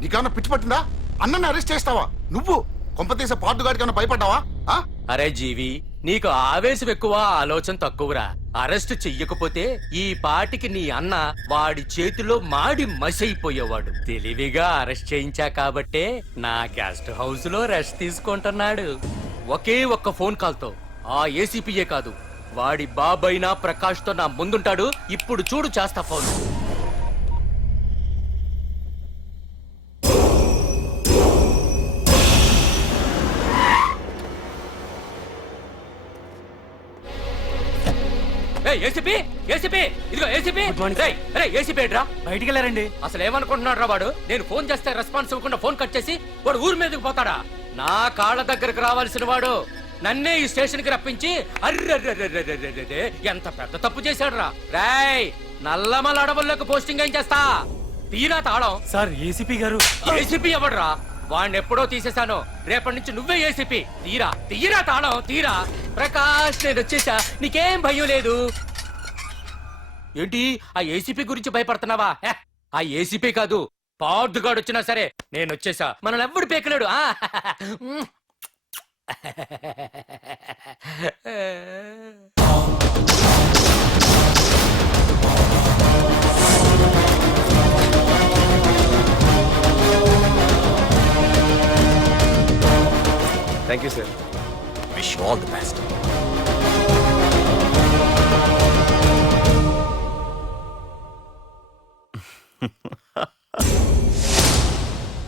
నీకేమన్నా పిచ్చి పట్టిందా? అన్నని అరెస్ట్ చేస్తావా నువ్వు? కొంపతీసే పాటుగాడికి ఏమన్నా భయపడ్డావా? అరే జీవి, నీకు ఆవేశం ఎక్కువ, ఆలోచన తక్కువరా. అరెస్ట్ చెయ్యకపోతే ఈ పాటికి నీ అన్న వాడి చేతిలో మాడి మసైపోయేవాడు. తెలివిగా అరెస్ట్ చేయించా కాబట్టే నా గెస్ట్ హౌస్ లో రెస్ట్ తీసుకుంటున్నాడు. ఒకే ఒక్క ఫోన్ కాల్ తో ఆ ఏసీపీయే కాదు, వాడి బాబైనా ప్రకాష్ తో నా ముందుంటాడు. ఇప్పుడు చూడు చేస్తా ఫోన్. ఏసీపీ, ఏసీపీ, ఇదిగో ఏసీపీ. ఏసీపీ రా, బయటికి వెళ్ళారండి. అసలు ఏమనుకుంటున్నాడు రా వాడు? నేను ఫోన్ చేస్తే రెస్పాన్స్ ఇవ్వకుండా ఫోన్ కట్ చేసి వాడు ఊరి మీదకి పోతాడా? నా కాళ్ళ దగ్గరకు రావాల్సిన వాడు నన్నే ఈ స్టేషన్ కి రప్పించి అర్రె ఎంత పెద్ద తప్పు చేశాడు రా. రాయ్, నల్లమల అడవుల్లోకి పోస్టింగ్ ఏం చేస్తా? తీరా తాళం. సార్ ఏసీపీ గారు. ఏసీపీ ఎవడరా? వాడిని ఎప్పుడో తీసేశాను. రేపటి నుంచి నువ్వే ఏసీపీ. తీరా తీరా తాళం తీరా. ప్రకాష్, నేను వచ్చేసా, నీకేం భయం లేదు. ఏంటి ఆ ఏసీపీ గురించి భయపడుతున్నావా? ఆ ఏసీపీ కాదు, పార్దుగాడు వచ్చినా సరే నేను వచ్చేసా. మనల్ని ఎవ్వడు పేకలేడు. Thank you sir. Wish you all the best.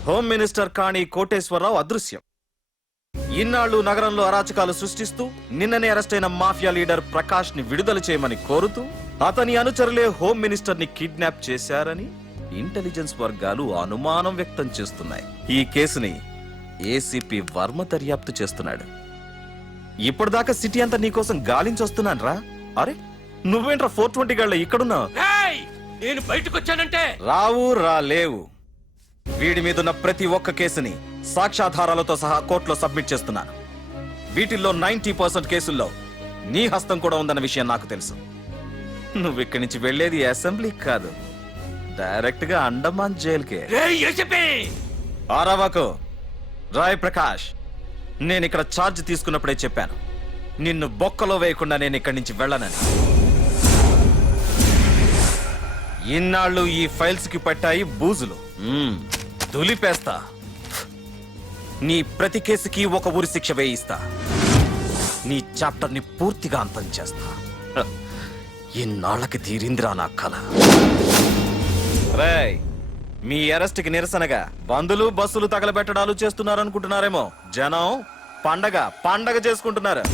Home minister Kani Koteswara Rao అదృశ్యం. ఇన్నాళ్లు నగరంలో అరాచకాలు సృష్టిస్తూ నిన్ననే అరెస్ట్ అయిన మాఫియా లీడర్ ప్రకాష్ ని విడుదల చేయమని కోరుతూ అతని అనుచరులే హోమ్ మినిస్టర్ ని కిడ్నాప్ చేశారని ఇంటెలిజెన్స్ వర్గాలు అనుమానం వ్యక్తం చేస్తున్నాయి. ఈ కేసుని ఏసీపీ వర్మ దర్యాప్తు చేస్తున్నాడు. ఇప్పటిదాకా సిటీ అంతా నీకోసం గాలించొస్తున్నాను రా. అరే నువ్వేంట్రా 420 గళ్ళ ఇక్కడున్నావు? నేను బయటకు వచ్చానంటే రావు రాలేవు. వీడి మీదున్న ప్రతి ఒక్క కేసుని సాక్ష్యాధారాలతో సహా కోర్టులో సబ్మిట్ చేస్తున్నాను. వీటిల్లో 90% కేసుల్లో నీ హస్తం కూడా ఉందన్న విషయం నాకు తెలుసు. నువ్వు ఇక్కడి నుంచి వెళ్లేది అసెంబ్లీ కాదు, డైరెక్ట్ గా అండమాన్ జైలుకే. ఆరావాకు రాయ్ ప్రకాష్, నేను ఇక్కడ ఛార్జ్ తీసుకున్నప్పుడే చెప్పాను, నిన్ను బొక్కలో వేయకుండా నేను ఇక్కడి నుంచి వెళ్ళనని. ఇన్నాళ్ళు ఈ ఫైల్స్ కి పట్టాయి బూజులు, దులిపేస్తా. నీ ప్రతి కేసుకి ఒక ఊరి శిక్ష వేయిస్తా. నీ చాప్టర్ ని పూర్తిగా అంతం చేస్తా. ఇన్నాళ్ళకి తీరిందిరా నా కళ. రేయ్, మీ అరెస్ట్ కి నిరసనగా బందులు బస్సులు తగలబెట్టడాలు చేస్తున్నారనుకుంటున్నారేమో. జనం పండగ పండగ చేసుకుంటున్నారు.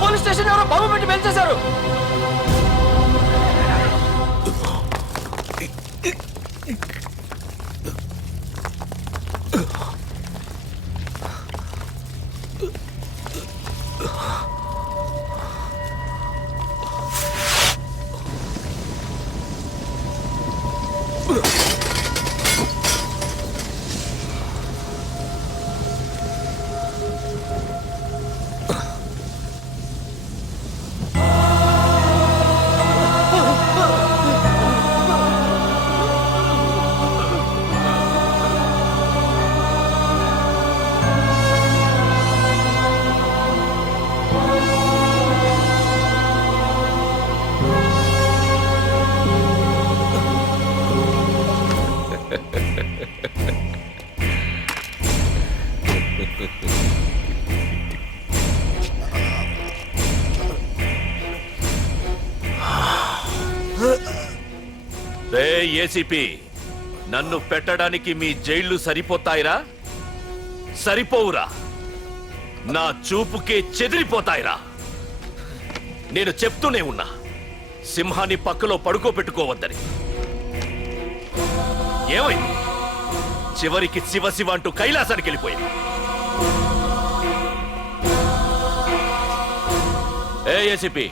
పోలీస్ స్టేషన్ ఎవరో బాబు పెట్టి పెంచేశారు. ఏసీపీ, నన్ను పెట్టడానికి మీ జైళ్లు సరిపోతాయిరా? సరిపోవురా. నా చూపుకే చెదిరిపోతాయిరా. నేను చెప్తూనే ఉన్నా, సింహాన్ని పక్కలో పడుకోబెట్టుకోవద్దని. ఏమైంది? చివరికి శివ శివ అంటూ కైలాసానికి వెళ్ళిపోయింది. ఏసీపీ,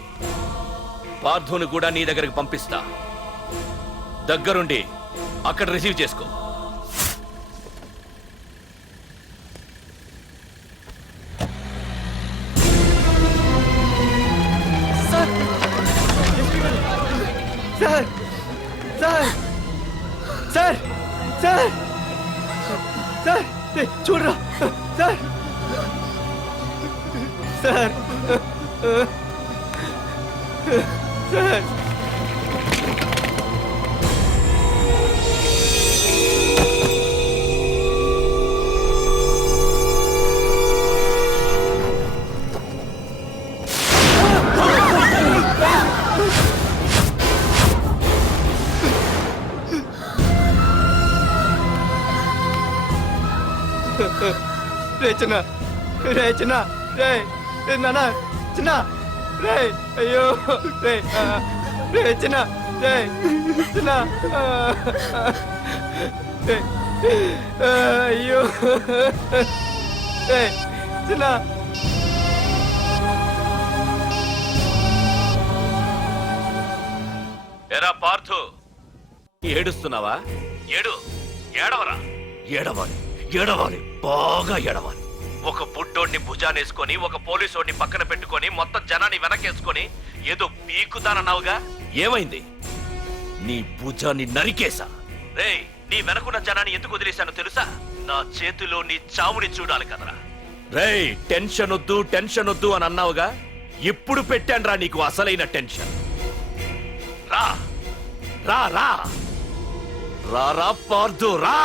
పార్థుని కూడా నీ దగ్గరికి పంపిస్తా. దగ్గరుండి అక్కడ రిసీవ్ చేసుకో. సార్ చూడరా సార్ సార్ సార్ రే చిన్న రే చిన్న రే నాన్న చిన్న రే అయ్యో రే రే చిన్న రే చిన్న రే అయ్యో రే చిన్న ఎరా పార్థు ఏడుస్తున్నావా? ఏడవరా. ఏడవాలి, ఏడవాలి, బాగా ఏడవాలి. ఒక బుడ్డోడిని భుజానేసుకొని ఒక పోలీసోడిని పక్కన పెట్టుకొని మొత్తం జనాన్ని వెనకేసుకొని ఏదో పీకుతానన్నావుగా, ఏమైంది? నీ భుజాన్ని నరికేశా. రేయ్, నీ వెనకున్న జనాన్ని ఎందుకు వదిలేశానో తెలుసా? నా చేతిలో నీ చావుని చూడాలి కదరా. రేయ్, టెన్షన్ వద్దు అని అన్నావుగా, ఇప్పుడు పెట్టానురా నీకు అసలైన టెన్షన్. రా రా రా రా రా పార్థు రా.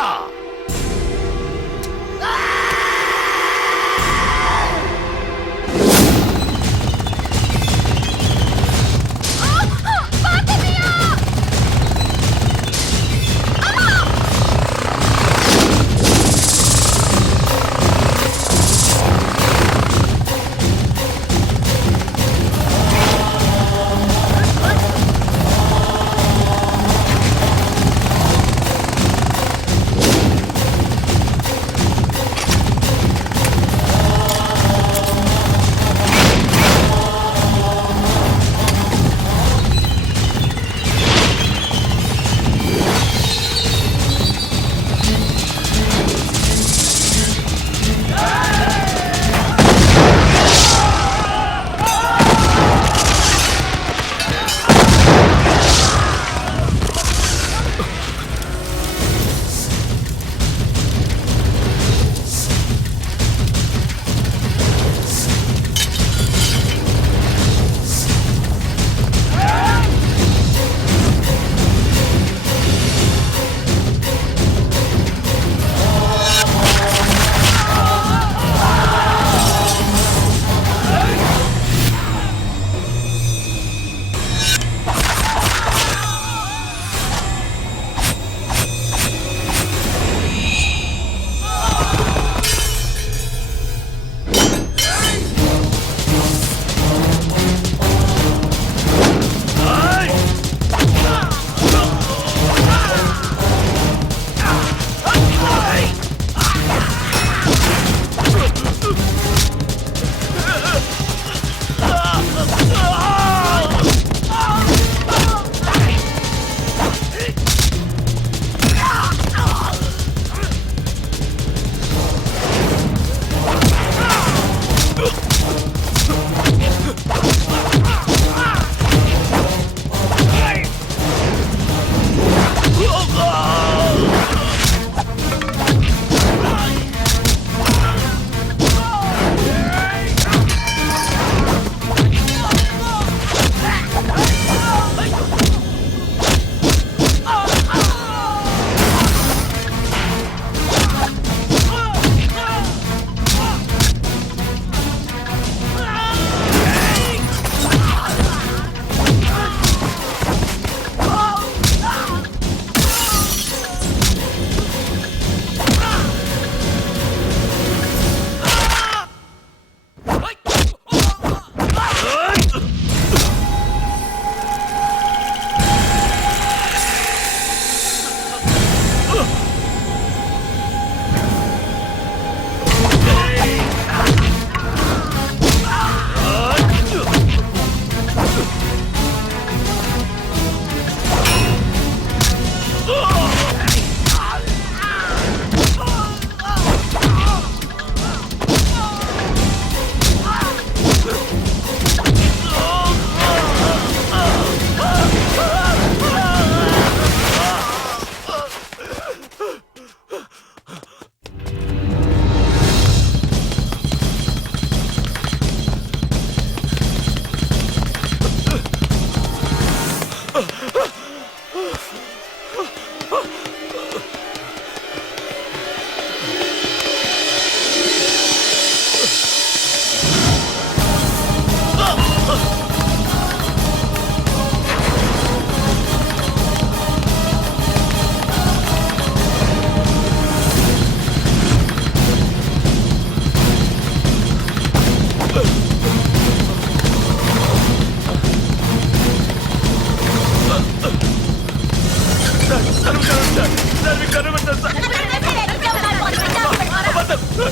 తలుపు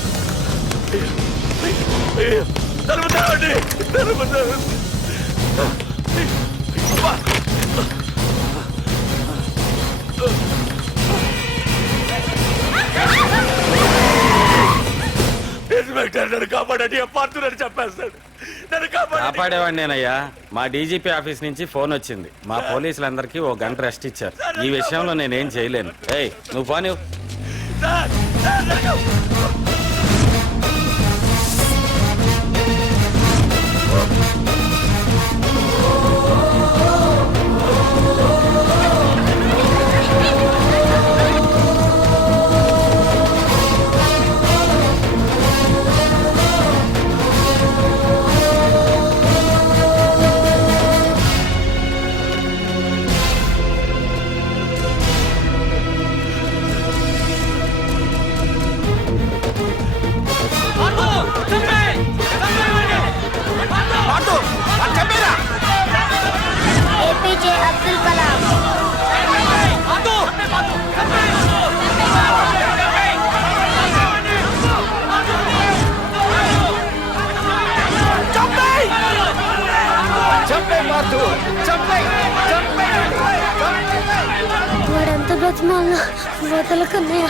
తెరవండి, తలుపు తెరవండి. అబ్బా. ఇన్స్పెక్టర్ నన్ను కాపాడండి, అపార్థులని చెప్పేస్తాడు. నన్ను కాపాడండి. కాపాడేవాడినేనయ్యా. మా డీజీపీ ఆఫీస్ నుంచి ఫోన్ వచ్చింది. మా పోలీసులందరికీ ఓ గంట రెస్ట్ ఇచ్చారు. ఈ విషయంలో నేనేం చేయలేను. ఏయ్ నువ్వు పోనీ. సార్, సార్, నన్ను- ఏపీజే అబ్దుల్ కలాం. వాడంత బతిమాల వదలకన్నయ్య.